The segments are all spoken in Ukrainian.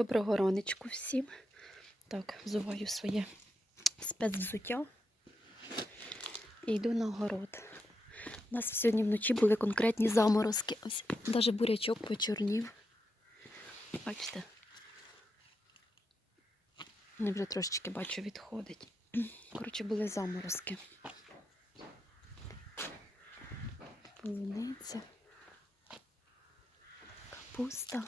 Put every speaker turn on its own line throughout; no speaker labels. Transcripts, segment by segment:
Доброго раночку всім. Так, взуваю своє спецвзуття і йду на город. У нас сьогодні вночі були конкретні заморозки. Ось навіть бурячок почорнів. Бачите? Вони вже трошечки бачу відходить. Коротше, були заморозки. Полуниця, капуста.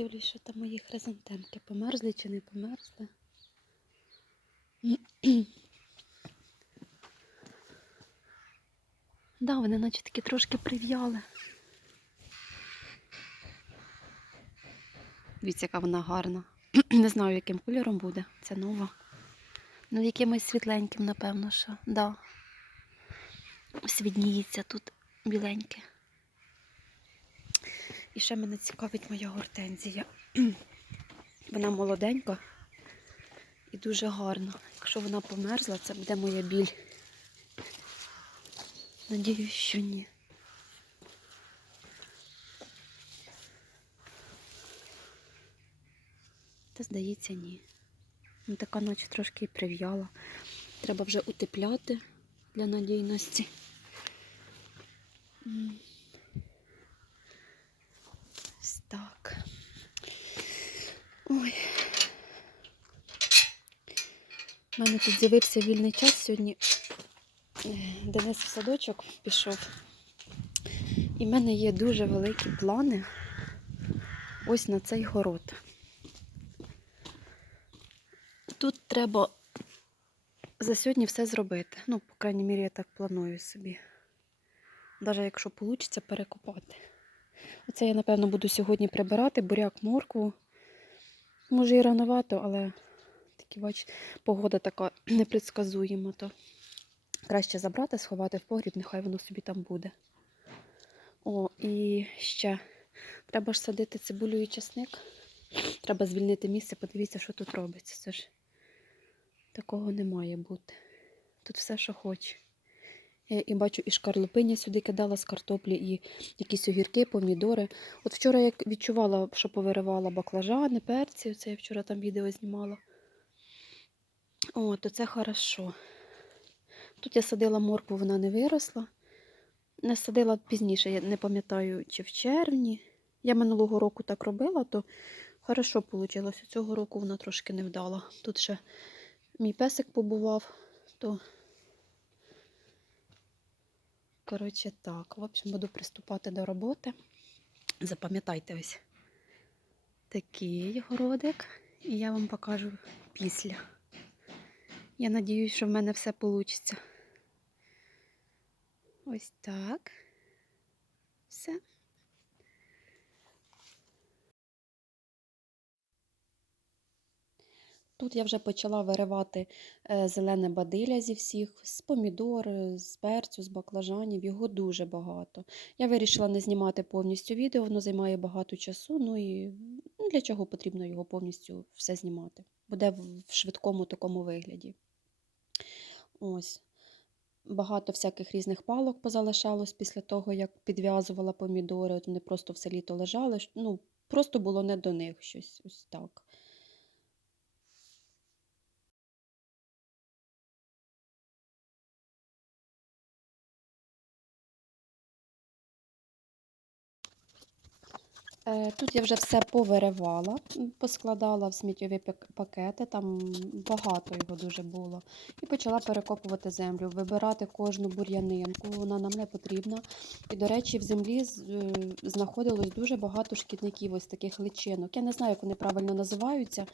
Подивлюсь, що там мої хризантемки. Померзли чи не померзли. да, вони наче такі трошки прив'яли. Дивіться, яка вона гарна. Не знаю, яким кольором буде. Це нова. Ну, якимось світленьким, напевно, що. Да. Ось тут біленьке. І ще мене цікавить моя гортензія. Вона молоденька і дуже гарна. Якщо вона померзла, це буде моя біль. Надіюсь, що ні. Та здається, ні. Ну, така наче трошки і прив'яла. Треба вже утепляти для надійності. М. Ось так. Ой. У мене тут з'явився вільний час сьогодні. Е, Денис в садочок пішов. І в мене є дуже великі плани ось на цей город. Тут треба за сьогодні все зробити. Ну, по крайній мірі, я так планую собі. Навіть якщо вийде, перекопати. Оце я, напевно, буду сьогодні прибирати буряк, моркву. Може і рановато, але такі, бач, погода така непредсказуєма, то краще забрати, сховати в погріб, нехай воно собі там буде. О, і ще треба ж садити цибулю і часник. Треба звільнити місце, подивіться, що тут робиться. Це ж такого не має бути. Тут все, що хоче. Я і бачу, і шкарлупиня сюди кидала з картоплі, і якісь огірки, помідори. От вчора я відчувала, що повиривала баклажани, перці. Оце я вчора там відео знімала. О, то це хорошо. Тут я садила моркву, вона не виросла. Не садила пізніше, я не пам'ятаю, чи в червні. Я минулого року так робила, то хорошо вийшло. Цього року вона трошки не вдала. Тут ще мій песик побував, то Коротше, так. В общем, буду приступати до роботи. Запам'ятайте ось такий городик. І я вам покажу після. Я надіюсь, що в мене все вийде. Ось так. Все. Тут я вже почала виривати е, зелене бадилля зі всіх, з помідори, з перцю, з баклажанів. Його дуже багато. Я вирішила не знімати повністю відео, воно займає багато часу. Ну і ну, для чого потрібно його повністю все знімати? Буде в швидкому такому вигляді. Ось. Багато всяких різних палок позалишалось після того, як підв'язувала помідори. От вони просто все літо лежали. Ну, просто було не до них щось ось так. Тут я вже все повиривала, поскладала в сміттєві пакети, там багато його дуже було. І почала перекопувати землю, вибирати кожну бур'янинку, вона нам не потрібна. І, до речі, в землі е, знаходилось дуже багато шкідників, ось таких личинок. Я не знаю, як вони правильно називаються.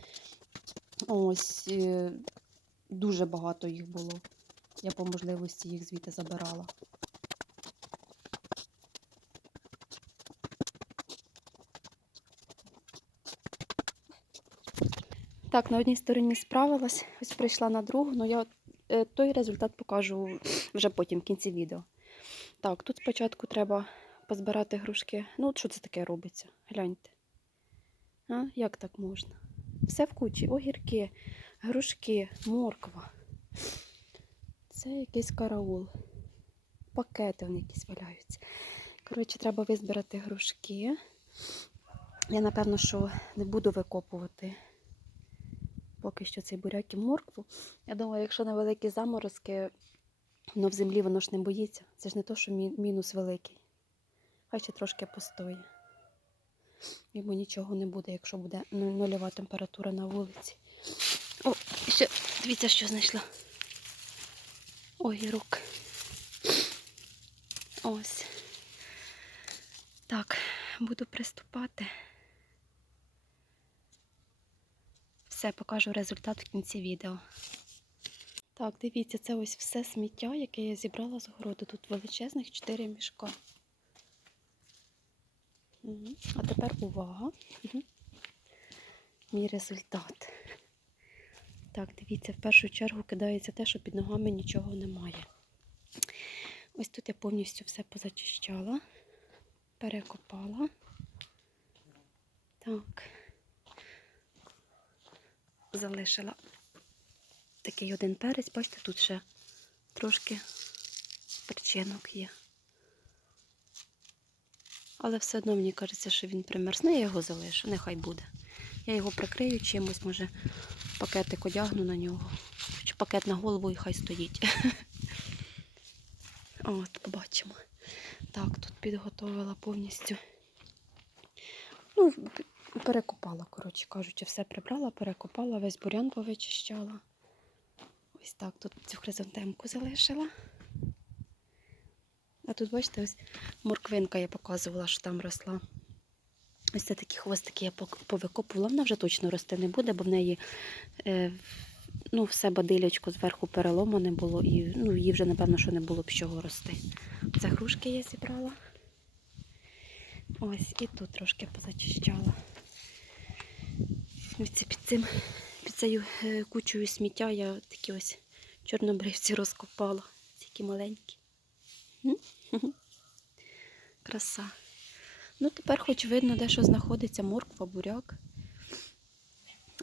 Ось е, дуже багато їх було. Я по можливості їх звідти забирала. Так, на одній стороні справилась, ось прийшла на другу, але я е, той результат покажу вже потім, в кінці відео. Так, тут спочатку треба позбирати грушки. Ну, от що це таке робиться? Гляньте. А, як так можна? Все в кучі. Огірки, грушки, морква. Це якийсь караул. Пакети вони якісь валяються. Коротше, треба визбирати грушки. Я, напевно, що не буду викопувати поки що цей буряк і моркву. Я думаю, якщо невеликі заморозки, воно в землі воно ж не боїться. Це ж не то, що мінус великий. Хай ще трошки постоє. Йому нічого не буде, якщо буде ну- нульова температура на вулиці. О, ще дивіться, що знайшла. Огірок. Ось. Так, буду приступати. Все, покажу результат в кінці відео. Так, дивіться, це ось все сміття, яке я зібрала з городу. Тут величезних 4 мішка. А тепер увага. Мій результат. Так, дивіться, в першу чергу кидається те, що під ногами нічого немає. Ось тут я повністю все позачищала, перекопала. Так. Залишила такий один перець. Бачите, тут ще трошки перчинок є. Але все одно мені кажеться, що він примерз. Ну, я його залишу, нехай буде. Я його прикрию чимось, може, пакетик одягну на нього. Чи пакет на голову і хай стоїть. От, побачимо. Так, тут підготовила повністю. Ну, перекопала, коротше кажучи, все прибрала, перекопала, весь бурян повичищала. Ось так тут цю хризантемку залишила. А тут, бачите, ось морквинка я показувала, що там росла. Ось це такі хвостики я повикопувала. Вона вже точно рости не буде, бо в неї е, ну, все бадилячко зверху переломане було, і ну, їй вже, напевно, що не було б з чого рости. Це грушки я зібрала. Ось, і тут трошки позачищала. Це під цим, під цією е, кучою сміття я такі ось чорнобривці розкопала. Такі маленькі. Краса. Ну, тепер хоч видно, де що знаходиться морква, буряк.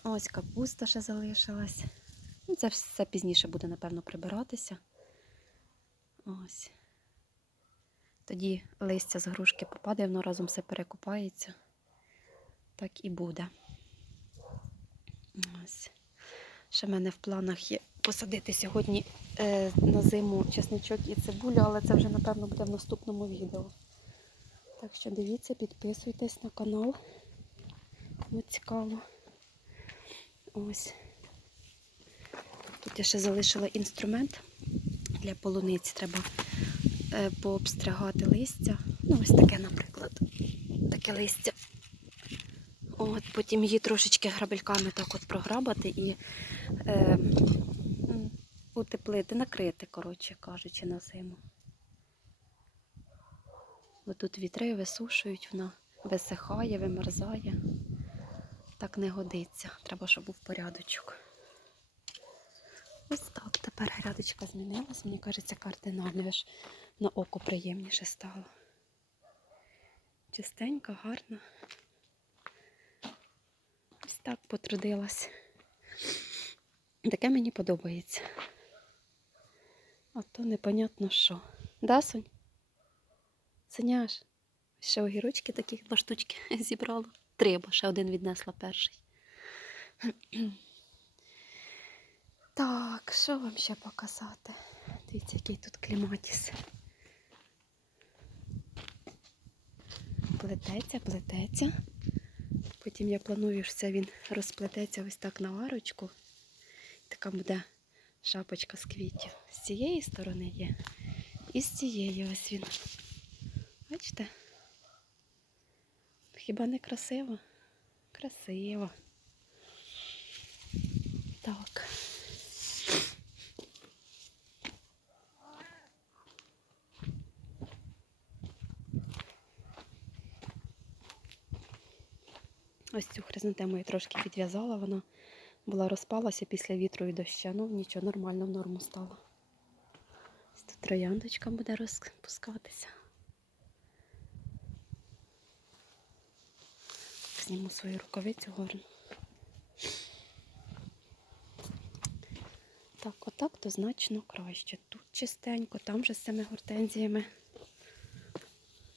Ось капуста ще залишилась. Ну, це все пізніше буде, напевно, прибиратися. Ось. Тоді листя з грушки попаде, воно разом все перекопається. Так і буде. Ось. Ще в мене в планах є посадити сьогодні е, на зиму чесничок і цибулю, але це вже, напевно, буде в наступному відео. Так що дивіться, підписуйтесь на канал. Кому цікаво. Ось. Тут я ще залишила інструмент для полуниці. Треба е, пообстригати листя. Ну, ось таке, наприклад. Таке листя. От, потім її трошечки грабельками так от програбати і е, утеплити, накрити, коротше кажучи, на зиму. Бо тут вітри висушують, вона висихає, вимерзає. Так не годиться. Треба, щоб був порядочок. Ось так. Тепер грядочка змінилась. Мені кажеться, кардинально ж на око приємніше стало. Чистенька, гарна. Так потрудилась. Таке мені подобається. А то непонятно що. Да, Сонь? Соняш, ще огірочки таких два штучки зібрала. Три, бо ще один віднесла перший. Так, що вам ще показати? Дивіться, який тут кліматіс. Плететься, плететься. Потім я планую, що це він розплететься ось так на арочку. Така буде шапочка з квітів. З цієї сторони є. І з цієї ось він. Бачите? Хіба не красиво? Красиво. Так. Ось цю хризантему я трошки підв'язала, вона була розпалася після вітру і дощу. Ну нічого, нормально в норму стало. Ось тут трояндочка буде розпускатися. Зніму свою рукавицю гарно. Так, отак то значно краще. Тут чистенько, там вже з цими гортензіями.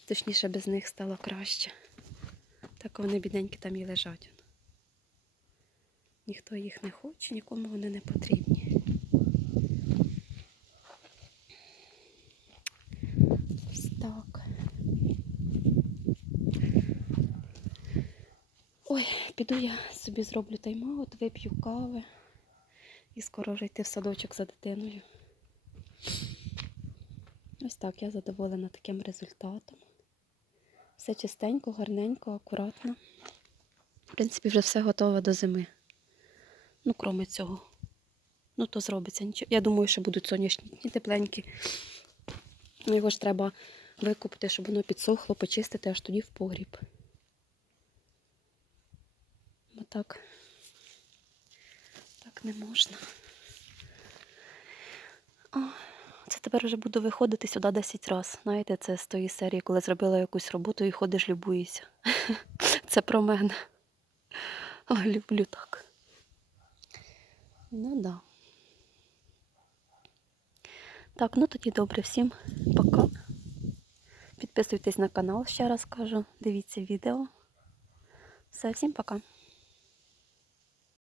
Точніше, без них стало краще. Так вони бідненькі там і лежать. Ніхто їх не хоче, нікому вони не потрібні. Ось так. Ой, піду я собі зроблю тайм-аут, вип'ю кави і скоро вже йти в садочок за дитиною. Ось так, я задоволена таким результатом. Все чистенько, гарненько, акуратно. В принципі, вже все готове до зими. Ну, кроме цього. Ну, то зробиться нічого. Я думаю, що будуть сонячні дні тепленькі. Ну, Його ж треба викупити, щоб воно підсохло, почистити аж тоді в погріб. Бо так, так не можна. О, це тепер вже буду виходити сюди 10 разів. Знаєте, це з тої серії, коли зробила якусь роботу і ходиш, любуєшся. Це про мене. Люблю так. Ну да. Так, ну тоді добре, всім пока. Підписуйтесь на канал, ще раз кажу. Дивіться відео. Все, всім пока.